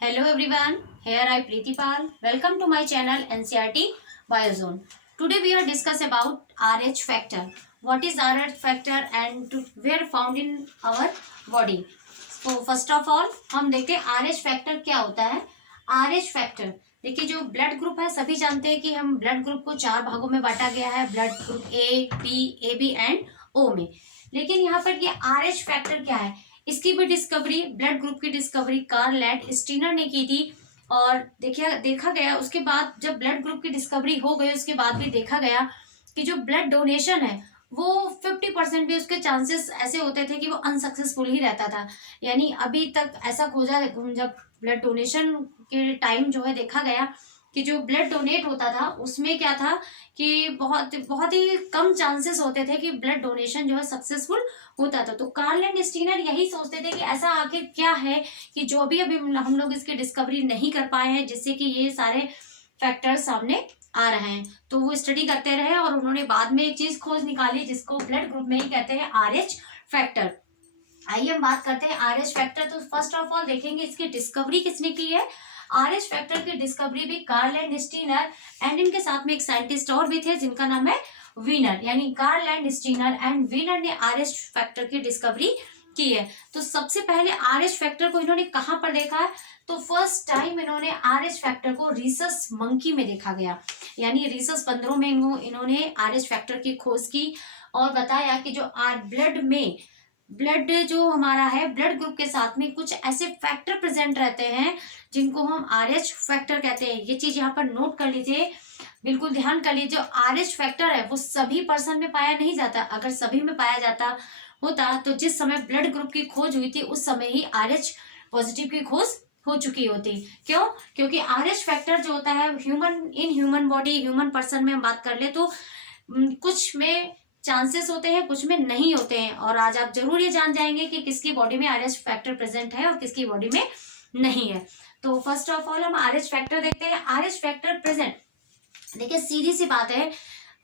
Hello everyone, here I Preeti Pal. Welcome to my channel NCRT Biozone. Today we are discuss about RH factor. What is RH factor and where found in our body? So first of all हम देखते हैं RH factor क्या होता है. RH factor देखिए जो blood group है सभी जानते हैं कि हम ब्लड ग्रुप को चार भागों में बांटा गया है, blood group A B A B and O में. लेकिन यहाँ पर ये RH फैक्टर क्या है, इसकी भी डिस्कवरी, ब्लड ग्रुप की डिस्कवरी कार्ल लैंड-स्टीनर ने की थी. और देखा गया उसके बाद जब ब्लड ग्रुप की डिस्कवरी हो गई उसके बाद भी देखा गया कि जो ब्लड डोनेशन है वो 50% भी उसके चांसेस ऐसे होते थे कि वो अनसक्सेसफुल ही रहता था. यानी अभी तक ऐसा खोजा जब ब्लड डोनेशन के टाइम जो है देखा गया कि जो ब्लड डोनेट होता था उसमें क्या था कि बहुत बहुत ही कम चांसेस होते थे कि ब्लड डोनेशन जो है सक्सेसफुल होता था. तो कार्ल एंड स्टीनर यही सोचते थे कि ऐसा आखिर क्या है कि जो भी अभी हम लोग इसकी डिस्कवरी नहीं कर पाए हैं जिससे कि ये सारे फैक्टर्स सामने आ रहे हैं. तो वो स्टडी करते रहे और उन्होंने बाद में एक चीज खोज निकाली जिसको ब्लड ग्रुप में ही कहते हैं RH फैक्टर. आइए हम बात करते हैं RH फैक्टर. तो फर्स्ट ऑफ ऑल देखेंगे इसकी डिस्कवरी किसने की है. RH फैक्टर की डिस्कवरी भी कार्ल एंड स्टीनर एंड इनके साथ में एक साइंटिस्ट और भी थे जिनका नाम है वीनर. यानी Karl and Steiner and Wiener ने RH फैक्टर की डिस्कवरी की है. तो सबसे पहले RH फैक्टर को इन्होंने कहाँ पर देखा है, तो फर्स्ट टाइम इन्होंने RH फैक्टर को रीसस मंकी में देखा गया. यानी रीसस बंदरों में इन्होंने RH फैक्टर की खोज की और बताया कि जो ब्लड में ब्लड जो हमारा है ब्लड ग्रुप के साथ में कुछ ऐसे फैक्टर प्रेजेंट रहते हैं जिनको हम RH फैक्टर कहते हैं. ये चीज यहाँ पर नोट कर लीजिए, बिल्कुल ध्यान कर लीजिए. जो RH फैक्टर है वो सभी पर्सन में पाया नहीं जाता. अगर सभी में पाया जाता होता तो जिस समय ब्लड ग्रुप की खोज हुई थी उस समय ही RH पॉजिटिव की खोज हो चुकी होती. क्यों? क्योंकि RH फैक्टर जो होता है ह्यूमन बॉडी, ह्यूमन पर्सन में हम बात कर ले तो कुछ में चांसेस होते हैं, कुछ में नहीं होते हैं. और आज आप जरूर ये जान जाएंगे कि किसकी बॉडी में RH फैक्टर प्रेजेंट है और किसकी बॉडी में नहीं है. तो फर्स्ट ऑफ ऑल हम RH फैक्टर देखते हैं. RH फैक्टर प्रेजेंट, देखिए सीधी सी बात है,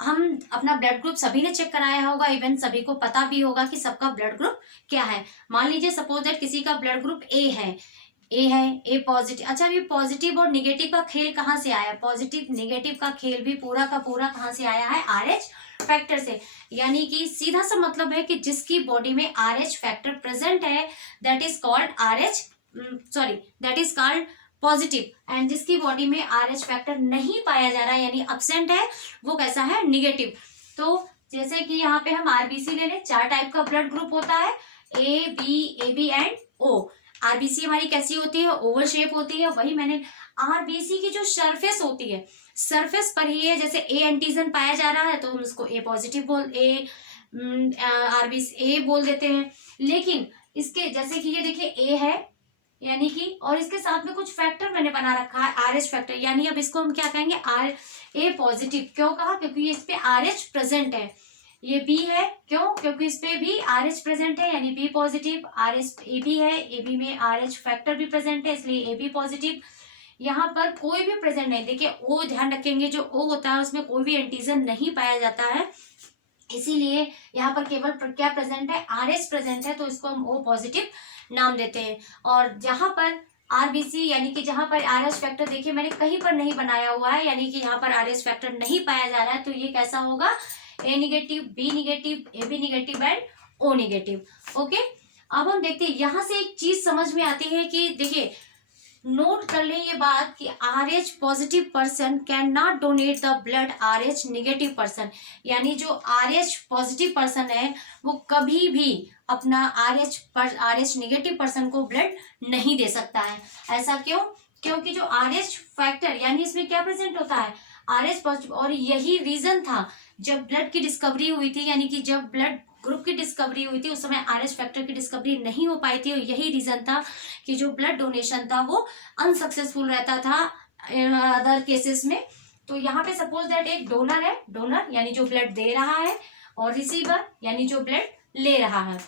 हम अपना ब्लड ग्रुप सभी ने चेक कराया होगा, इवन सभी को पता भी होगा कि सबका ब्लड ग्रुप क्या है. मान लीजिए सपोज दैट किसी का ब्लड ग्रुप ए है, ए पॉजिटिव. अच्छा, ये पॉजिटिव और निगेटिव का खेल कहाँ से आया, पॉजिटिव निगेटिव का खेल भी पूरा का पूरा कहाँ से आया है, RH फैक्टर से. यानी कि सीधा सा मतलब है कि जिसकी बॉडी में RH फैक्टर प्रेजेंट है that is called positive, and जिसकी बॉडी में RH फैक्टर नहीं पाया जा रहा है यानी अब्सेंट है वो कैसा है, निगेटिव. तो जैसे कि यहाँ पे हम RBC ले लें, चार टाइप का ब्लड ग्रुप होता है, A B and O. RBC हमारी कैसी होती है, ओवल शेप होती है. वही मैंने RBC की जो सरफेस होती है सरफेस पर ही है. जैसे ए एंटीजन पाया जा रहा है तो हम उसको ए पॉजिटिव RBC ए बोल देते हैं. लेकिन इसके जैसे कि ये देखिए ए है यानी कि, और इसके साथ में कुछ फैक्टर मैंने बना रखा है RH फैक्टर, यानी अब इसको हम क्या कहेंगे, ए पॉजिटिव. क्यों कहा, क्योंकि इस पे RH प्रेजेंट है. ये बी है, क्यों, क्योंकि इस पे भी RH प्रेजेंट है यानी B positive. RH A B है, ए बी में RH फैक्टर भी प्रेजेंट है इसलिए ए बी पॉजिटिव. यहाँ पर कोई भी प्रेजेंट नहीं. देखिए ओ ध्यान रखेंगे, जो ओ होता है उसमें कोई भी एंटीजन नहीं पाया जाता है, इसीलिए यहाँ पर केवल क्या प्रेजेंट है, RH प्रेजेंट है, तो इसको हम O पॉजिटिव नाम देते हैं. और जहां पर RBC यानी कि जहां पर RH फैक्टर, देखिए मैंने कहीं पर नहीं बनाया हुआ है, यानी कि यहाँ पर RH फैक्टर नहीं पाया जा रहा है, तो ये कैसा होगा, A negative, B negative, AB negative and O negative. Okay, अब हम देखते हैं यहाँ से एक चीज समझ में आती है कि देखिए नोट कर लें ये बात कि RH positive person can not donate the blood RH negative person. यानी जो RH पॉजिटिव पर्सन है वो कभी भी अपना RH निगेटिव पर्सन को ब्लड नहीं दे सकता है. ऐसा क्यों? क्योंकि जो RH फैक्टर यानी इसमें क्या प्रेजेंट होता है, RH पॉजिटिव. और यही रीजन था जब ब्लड की डिस्कवरी हुई थी, यानी कि जब ब्लड ग्रुप की डिस्कवरी हुई थी उस समय RH फैक्टर की डिस्कवरी नहीं हो पाई थी. और यही रीजन था कि जो ब्लड डोनेशन था वो अनसक्सेसफुल रहता था अदर केसेस में. तो यहाँ पे सपोज दैट एक डोनर है, डोनर यानी जो ब्लड दे रहा है, और रिसीवर यानी जो ब्लड ले रहा है.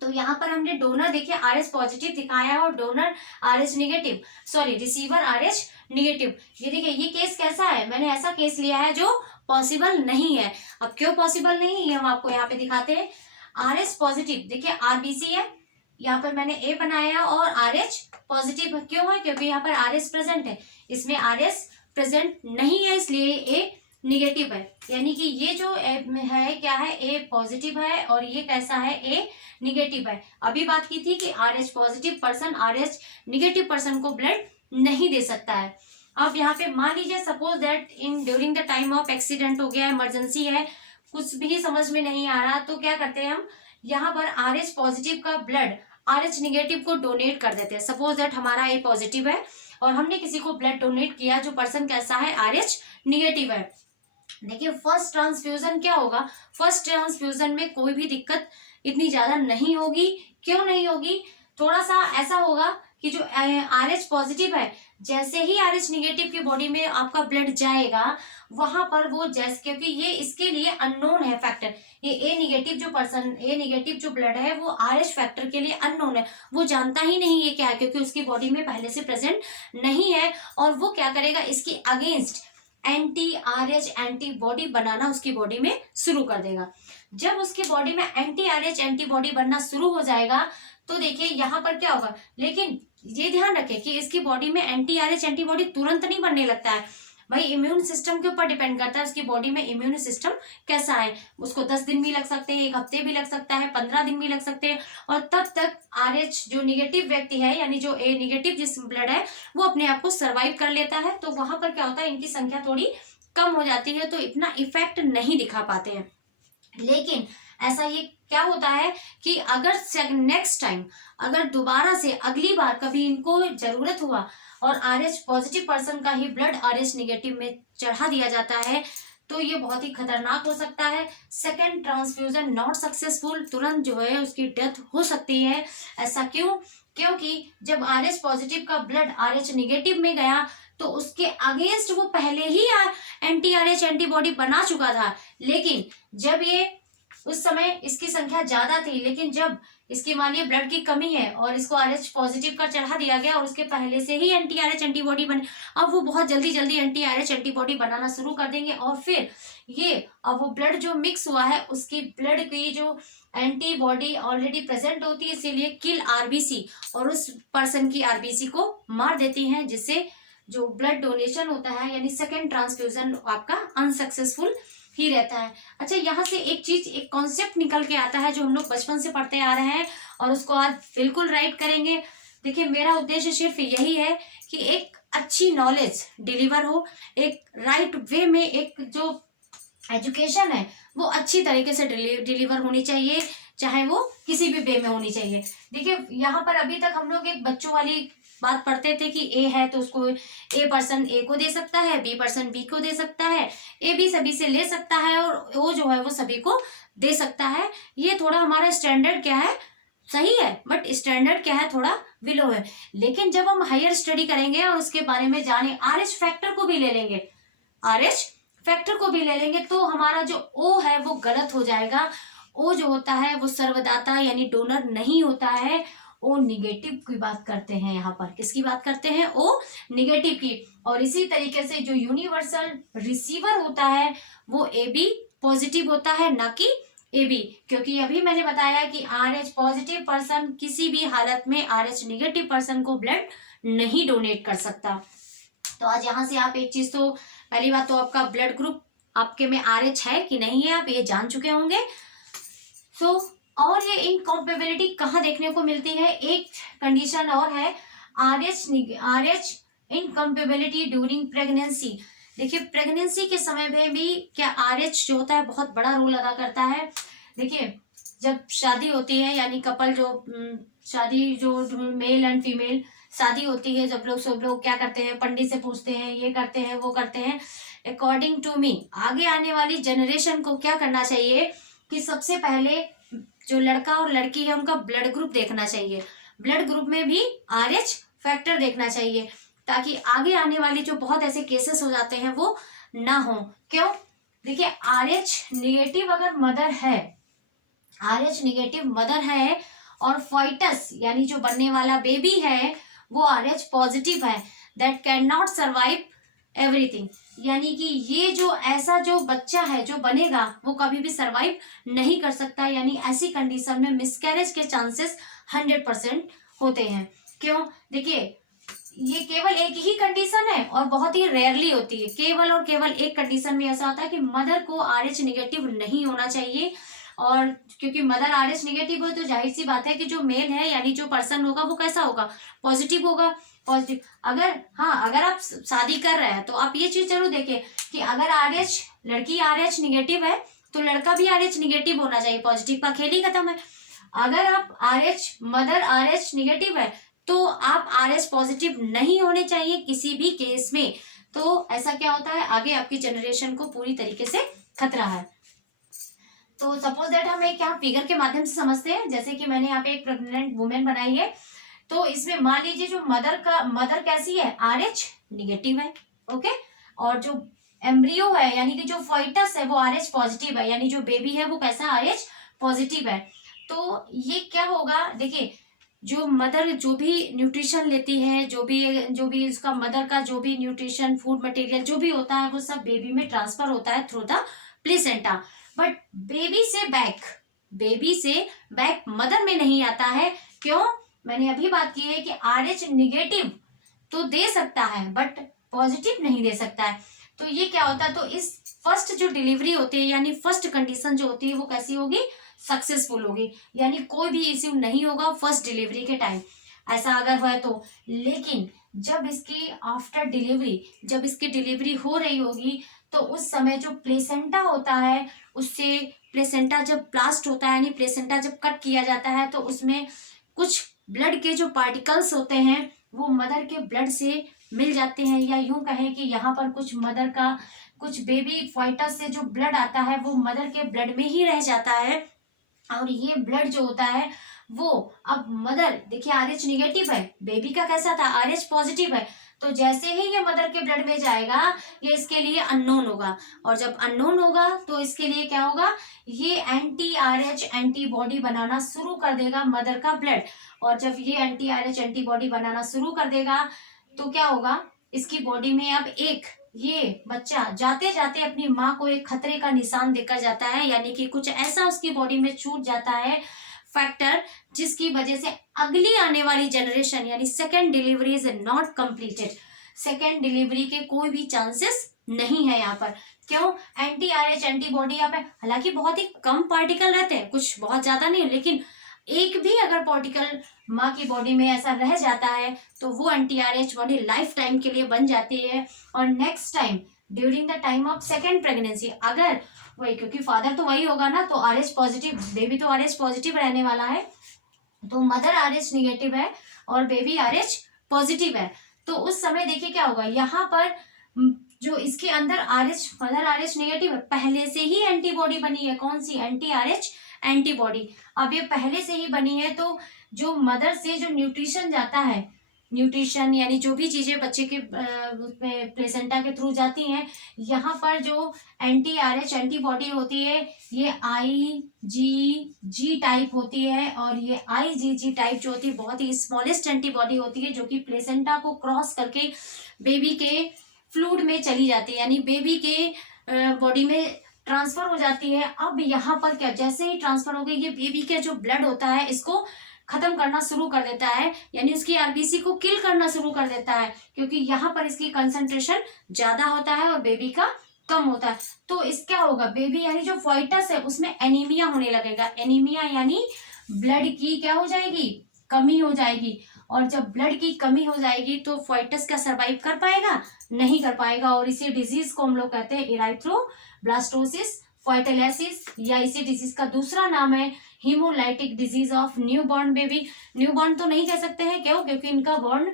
तो यहाँ पर हमने डोनर देखिए RH पॉजिटिव दिखाया है और donor RH negative, sorry receiver RH negative. ये देखिए ये केस कैसा है, मैंने ऐसा केस लिया है जो पॉसिबल नहीं है. अब क्यों पॉसिबल नहीं है हम आपको यहाँ पे दिखाते हैं. RH पॉजिटिव देखिए RBC है, यहाँ पर मैंने ए बनाया और आर एच पॉजिटिव क्यों है, क्योंकि यहाँ पर आर एच प्रेजेंट है, इसमें आर एच प्रेजेंट नहीं है इसलिए ए निगेटिव है। यानी कि ये जो है क्या है, ए पॉजिटिव है और ये कैसा है, ए निगेटिव है। अभी बात की थी कि R H positive person R H negative person को ब्लड नहीं दे सकता है। अब यहाँ पे मान लीजिए suppose that in during the time of accident हो गया, इमरजेंसी है, कुछ भी समझ में नहीं आ रहा, तो क्या करते हैं हम, यहाँ पर आर एच पॉजिटिव का ब्लड आर एच निगेटिव को डोनेट कर देते हैं। सपोज दैट हमारा ए पॉजिटिव है और हमने किसी को ब्लड डोनेट किया जो पर्सन कैसा है, आर एच निगेटिव है। देखिए फर्स्ट ट्रांसफ्यूजन क्या होगा, फर्स्ट ट्रांसफ्यूजन में कोई भी दिक्कत इतनी ज्यादा नहीं होगी। क्यों नहीं होगी, थोड़ा सा ऐसा होगा कि जो आर एच पॉजिटिव है, जैसे ही आर एच निगेटिव की बॉडी में आपका ब्लड जाएगा वहां पर वो जैसे, क्योंकि ये इसके लिए अननोन है फैक्टर, ये ए निगेटिव जो पर्सन, ए निगेटिव जो ब्लड है वो आर एच फैक्टर के लिए अननोन है, वो जानता ही नहीं ये क्या है, क्योंकि उसकी बॉडी में पहले से प्रेजेंट नहीं है। और वो क्या करेगा, इसकी against anti R H antibody बनाना उसकी बॉडी में शुरू कर देगा। जब उसकी बॉडी में एंटी आर एच एंटीबॉडी बनना शुरू हो जाएगा तो देखिए यहाँ पर क्या होगा, लेकिन ये ध्यान रखें कि इसकी बॉडी में एंटी आर एच एंटीबॉडी तुरंत नहीं बनने लगता है भाई, इम्यून सिस्टम के ऊपर डिपेंड करता है उसकी बॉडी में इम्यून सिस्टम कैसा है। उसको 10 दिन भी लग सकते हैं, 1 हफ्ते भी लग सकता है, 15 दिन भी लग सकते हैं, और तब तक आर एच जो निगेटिव व्यक्ति है यानी जो ए निगेटिव जिस ब्लड है वो अपने आप को सर्वाइव कर लेता है। तो वहां पर क्या होता है, इनकी संख्या थोड़ी कम हो जाती है, तो इतना इफेक्ट नहीं दिखा पाते हैं। लेकिन ऐसा ये क्या होता है कि अगर नेक्स्ट टाइम, अगर दोबारा से अगली बार कभी इनको जरूरत हुआ और आर एच पॉजिटिव पर्सन का ही ब्लड आर एच निगेटिव में चढ़ा दिया जाता है तो ये बहुत ही खतरनाक हो सकता है। सेकेंड ट्रांसफ्यूजन नॉट सक्सेसफुल, तुरंत जो है उसकी डेथ हो सकती है। ऐसा क्यों, क्योंकि जब आर एच पॉजिटिव का ब्लड आर एच निगेटिव में गया तो उसके अगेंस्ट वो पहले ही एंटी आर एच एंटीबॉडी बना चुका था, लेकिन जब ये उस समय इसकी संख्या ज्यादा थी, लेकिन जब इसकी मानिए ब्लड की कमी है और इसको आर एच पॉजिटिव का चढ़ा दिया गया और उसके पहले से ही एंटी आर एच एंटीबॉडी बने, अब वो बहुत जल्दी जल्दी एंटी आर एच एंटीबॉडी बनाना शुरू कर देंगे और फिर ये अब वो ब्लड जो मिक्स हुआ है उसकी ब्लड की जो एंटीबॉडी ऑलरेडी प्रेजेंट होती है, इसीलिए किल आरबीसी और उस पर्सन की आरबीसी को मार देती हैं, जिससे जो ब्लड डोनेशन होता है यानी सेकेंड ट्रांसफ्यूजन आपका अनसक्सेसफुल ही रहता है। अच्छा, यहाँ से एक चीज, एक कॉन्सेप्ट निकल के आता है जो हम लोग बचपन से पढ़ते आ रहे हैं और उसको आज बिल्कुल राइट करेंगे। देखिए मेरा उद्देश्य सिर्फ यही है कि एक अच्छी नॉलेज डिलीवर हो, एक राइट वे में एक जो एजुकेशन है वो अच्छी तरीके से डिलीवर होनी चाहिए, चाहे वो किसी भी वे में होनी चाहिए। देखिए यहाँ पर अभी तक हम लोग एक बच्चों वाली बात पढ़ते थे कि ए है तो उसको ए पर्सन ए को दे सकता है, बी पर्सन बी को दे सकता है, ए भी सभी से ले सकता है और ओ जो है वो सभी को दे सकता है। ये थोड़ा हमारा स्टैंडर्ड क्या है, सही है, बट स्टैंडर्ड क्या है, थोड़ा बिलो है। लेकिन जब हम हायर स्टडी करेंगे और उसके बारे में जाने, आर एच फैक्टर को भी ले लेंगे, आर एच फैक्टर को भी ले लेंगे, तो हमारा जो ओ है वो गलत हो जाएगा। ओ जो होता है वो सर्वदाता यानी डोनर नहीं होता है, ओ निगेटिव की बात करते हैं। यहाँ पर किसकी बात करते हैं, ओ निगेटिव की। और इसी तरीके से जो यूनिवर्सल रिसीवर होता है वो ए बी पॉजिटिव होता है, ना कि ए बी, क्योंकि अभी मैंने बताया कि आर एच पॉजिटिव पर्सन किसी भी हालत में आर एच निगेटिव पर्सन को ब्लड नहीं डोनेट कर सकता। तो आज यहाँ से आप एक चीज, तो पहली बात तो आपका ब्लड ग्रुप आपके में आर एच है कि नहीं है आप ये जान चुके होंगे। सो और ये इनकॉम्पेबिलिटी कहाँ देखने को मिलती है, एक कंडीशन और है, आर एच इनकॉम्पेबिलिटी ड्यूरिंग प्रेगनेंसी। देखिए प्रेगनेंसी के समय में भी क्या आर एच जो होता है बहुत बड़ा रोल अदा करता है। देखिए जब शादी होती है यानी कपल जो शादी जो मेल एंड फीमेल शादी होती है, जब लोग सब लोग क्या करते हैं, पंडित से पूछते हैं, ये करते हैं वो करते हैं। अकॉर्डिंग टू मी आगे आने वाली जनरेशन को क्या करना चाहिए कि सबसे पहले जो लड़का और लड़की है उनका ब्लड ग्रुप देखना चाहिए, ब्लड ग्रुप में भी आर एच फैक्टर देखना चाहिए, ताकि आगे आने वाली जो बहुत ऐसे केसेस हो जाते हैं वो ना हो। क्यों, देखिए आर एच निगेटिव अगर मदर है, आर एच निगेटिव मदर है और फॉइटस यानी जो बनने वाला बेबी है वो आर एच पॉजिटिव है, that can not survive everything, यानी कि ये जो ऐसा जो बच्चा है जो बनेगा वो कभी भी सरवाइव नहीं कर सकता, यानी ऐसी कंडीशन में मिसकैरेज के चांसेस 100% होते हैं। क्यों? देखिए, ये केवल एक ही कंडीशन है और बहुत ही रेयरली होती है। केवल और केवल एक कंडीशन में ऐसा होता है कि मदर को RH निगेटिव नहीं होना चाहिए। और क्योंकि मदर RH निगेटिव हो तो जाहिर सी बात है कि जो मेल है यानी जो पर्सन होगा वो कैसा होगा, पॉजिटिव होगा। पॉजिटिव, अगर आप शादी कर रहे हैं तो आप ये चीज जरूर देखें कि अगर लड़की RH निगेटिव है तो लड़का भी RH निगेटिव होना चाहिए। पॉजिटिव का खेल ही खत्म है। अगर आप मदर RH निगेटिव है तो आप RH पॉजिटिव नहीं होने चाहिए किसी भी केस में। तो ऐसा क्या होता है, आगे आपकी जनरेशन को पूरी तरीके से खतरा है। तो सपोज दैट हम एक यहाँ फिगर के माध्यम से समझते हैं। जैसे कि मैंने यहाँ पे एक प्रेग्नेंट वुमेन बनाई है, तो इसमें मान लीजिए जो मदर कैसी है, RH निगेटिव है, ओके। और जो एम्ब्रियो है यानी कि जो फोइटस है वो RH पॉजिटिव है, यानी जो बेबी है वो कैसा RH पॉजिटिव है। तो ये क्या होगा, देखिए जो मदर जो भी न्यूट्रिशन लेती है, जो भी उसका मदर का जो भी न्यूट्रिशन फूड मटेरियल जो भी होता है वो सब बेबी में ट्रांसफर होता है through the placenta. But baby से बैक मदर में नहीं आता है। क्यों? मैंने अभी बात की है कि RH निगेटिव तो दे सकता है बट पॉजिटिव नहीं दे सकता है। तो ये क्या होता है, तो इस फर्स्ट जो डिलीवरी होती है यानी फर्स्ट कंडीशन जो होती है वो कैसी होगी, सक्सेसफुल होगी, यानी कोई भी इश्यू नहीं होगा फर्स्ट डिलीवरी के टाइम, ऐसा अगर है तो। लेकिन जब इसकी डिलीवरी हो रही होगी तो उस समय जो प्लेसेंटा होता है उससे प्लेसेंटा जब ब्लास्ट होता है यानी प्लेसेंटा जब कट किया जाता है तो उसमें कुछ ब्लड के जो पार्टिकल्स होते हैं वो मदर के ब्लड से मिल जाते हैं, या यूं कहें कि यहाँ पर कुछ बेबी फाइटस से जो ब्लड आता है वो मदर के ब्लड में ही रह जाता है। और ये ब्लड जो होता है वो अब मदर, देखिए RH निगेटिव है, बेबी का कैसा था, RH पॉजिटिव है। तो जैसे ही ये मदर के ब्लड में जाएगा ये इसके लिए अननोन होगा, और जब अननोन होगा तो इसके लिए क्या होगा, ये एंटी RH एंटीबॉडी बनाना शुरू कर देगा मदर का ब्लड। और जब ये एंटी RH एंटीबॉडी बनाना शुरू कर देगा तो क्या होगा, इसकी बॉडी में अब ये बच्चा जाते जाते अपनी माँ को एक खतरे का निशान देकर जाता है, यानी कि कुछ ऐसा उसकी बॉडी में छूट जाता है फैक्टर जिसकी वजह से अगली आने वाली जनरेशन यानी second delivery is not completed. Second delivery के कोई भी चांसेस नहीं है यहाँ पर। क्यों? एंटी RH एंटीबॉडी यहाँ पे हालांकि बहुत ही कम पार्टिकल रहते हैं, कुछ बहुत ज्यादा नहीं, लेकिन एक भी अगर पार्टिकल माँ की बॉडी में ऐसा रह जाता है तो वो anti RH body life time के लिए बन जाती है। और next time during the time of second pregnancy अगर वही, क्योंकि फादर तो वही होगा ना, तो RH पॉजिटिव, बेबी तो RH पॉजिटिव रहने वाला है, तो मदर RH निगेटिव है और बेबी RH पॉजिटिव है। तो उस समय देखिए क्या होगा, यहाँ पर जो इसके अंदर मदर RH निगेटिव है, पहले से ही एंटीबॉडी बनी है, कौन सी, एंटी RH एंटीबॉडी। अब ये पहले से ही बनी है तो जो मदर से जो न्यूट्रिशन जाता है, न्यूट्रिशन यानी जो भी चीजें बच्चे के प्लेसेंटा के थ्रू जाती हैं, यहाँ पर जो एंटी RH एंटीबॉडी होती है ये IgG टाइप होती है। और ये IgG टाइप जो होती है बहुत ही स्मॉलेस्ट एंटीबॉडी होती है जो कि प्लेसेंटा को क्रॉस करके बेबी के फ्लूइड में चली जाती है, यानी बेबी के बॉडी में ट्रांसफर हो जाती है। अब यहाँ पर क्या, जैसे ही ट्रांसफर हो गई ये बेबी का जो ब्लड होता है इसको खत्म करना शुरू कर देता है, यानी उसकी RBC को किल करना शुरू कर देता है, क्योंकि यहाँ पर इसकी कंसंट्रेशन ज्यादा होता है और बेबी का कम होता है। तो इस क्या होगा, बेबी यानी जो फोइटस है उसमें एनीमिया होने लगेगा। एनीमिया यानी ब्लड की क्या हो जाएगी, कमी हो जाएगी। और जब ब्लड की कमी हो जाएगी तो फोइटस क्या सरवाइव कर पाएगा, नहीं कर पाएगा। और इसी डिजीज को हम लोग कहते हैं इराइथ्रोब्लास्टोसिस फोइटोलाइसिस, या इसी डिजीज का दूसरा नाम है haemolytic disease of newborn baby. Newborn तो नहीं कह सकते हैं, क्यों, क्योंकि इनका बॉर्न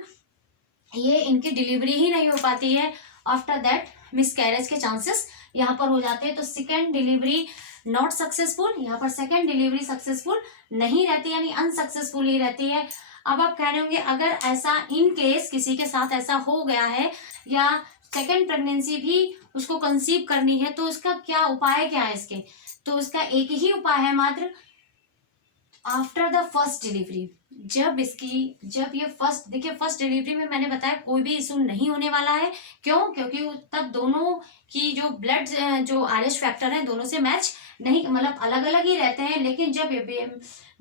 इनकी डिलीवरी ही नहीं हो पाती है। आफ्टर दैट मिसकैरेज के चांसेस यहाँ पर हो जाते हैं। तो सेकेंड डिलीवरी नॉट सक्सेसफुल, यहाँ पर सेकेंड डिलीवरी सक्सेसफुल नहीं रहती, यानी अनसक्सेसफुल ही रहती है। अब आप कह रहे होंगे अगर ऐसा इन केस किसी के साथ ऐसा हो गया है या सेकेंड प्रेगनेंसी भी उसको कंसीव करनी है तो उसका क्या उपाय क्या है इसके, तो उसका एक ही उपाय है मात्र, आफ्टर द फर्स्ट डिलीवरी, जब ये फर्स्ट, देखिए फर्स्ट डिलीवरी में मैंने बताया कोई भी इशू नहीं होने वाला है। क्यों? क्योंकि तब दोनों की जो ब्लड जो RH फैक्टर है दोनों से मैच नहीं, मतलब अलग अलग ही रहते हैं। लेकिन जब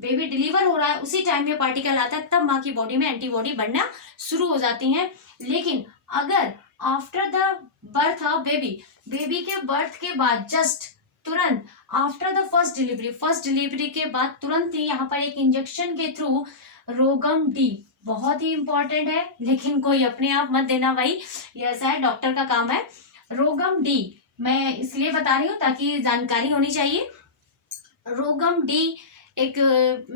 बेबी डिलीवर हो रहा है उसी टाइम ये पार्टिकल आता है, तब माँ की बॉडी में एंटीबॉडी बनना शुरू हो जाती हैं। लेकिन अगर after the birth of baby के बर्थ के बाद जस्ट तुरंत आफ्टर द फर्स्ट डिलीवरी के बाद तुरंत ही यहाँ पर एक इंजेक्शन के थ्रू रोगम डी, बहुत ही इंपॉर्टेंट है लेकिन कोई अपने आप मत देना भाई, ये ऐसा है डॉक्टर का काम है। रोगम डी मैं इसलिए बता रही हूँ ताकि जानकारी होनी चाहिए। रोगम डी एक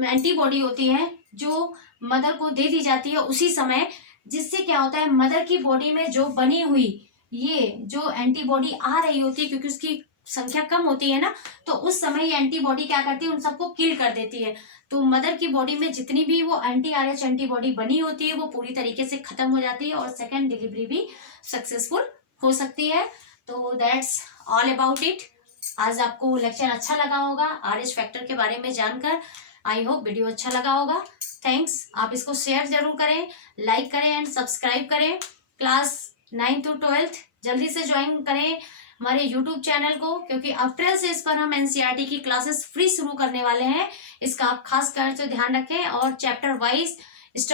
एंटीबॉडी होती है जो मदर को दे दी जाती है उसी समय, जिससे क्या होता है मदर की बॉडी में जो बनी हुई ये जो एंटीबॉडी आ रही होती है, क्योंकि उसकी संख्या कम होती है ना, तो उस समय ये एंटीबॉडी क्या करती है उन सबको किल कर देती है। तो मदर की बॉडी में जितनी भी वो RH एंटीबॉडी बनी होती है वो पूरी तरीके से खत्म हो जाती है और सेकेंड डिलीवरी भी सक्सेसफुल हो सकती है। तो दैट्स ऑल अबाउट इट। आज आपको लेक्चर अच्छा लगा होगा RH फैक्टर के बारे में जानकर। आई होप वीडियो अच्छा लगा होगा। थैंक्स। आप इसको शेयर जरूर करें, लाइक करें एंड सब्सक्राइब करें। क्लास 9 to 12 जल्दी से ज्वाइन करें हमारे यूट्यूब चैनल को, क्योंकि अप्रैल से इस पर हम NCERT की क्लासेस फ्री शुरू करने वाले हैं। इसका आप खास कर से ध्यान रखें और चैप्टर वाइज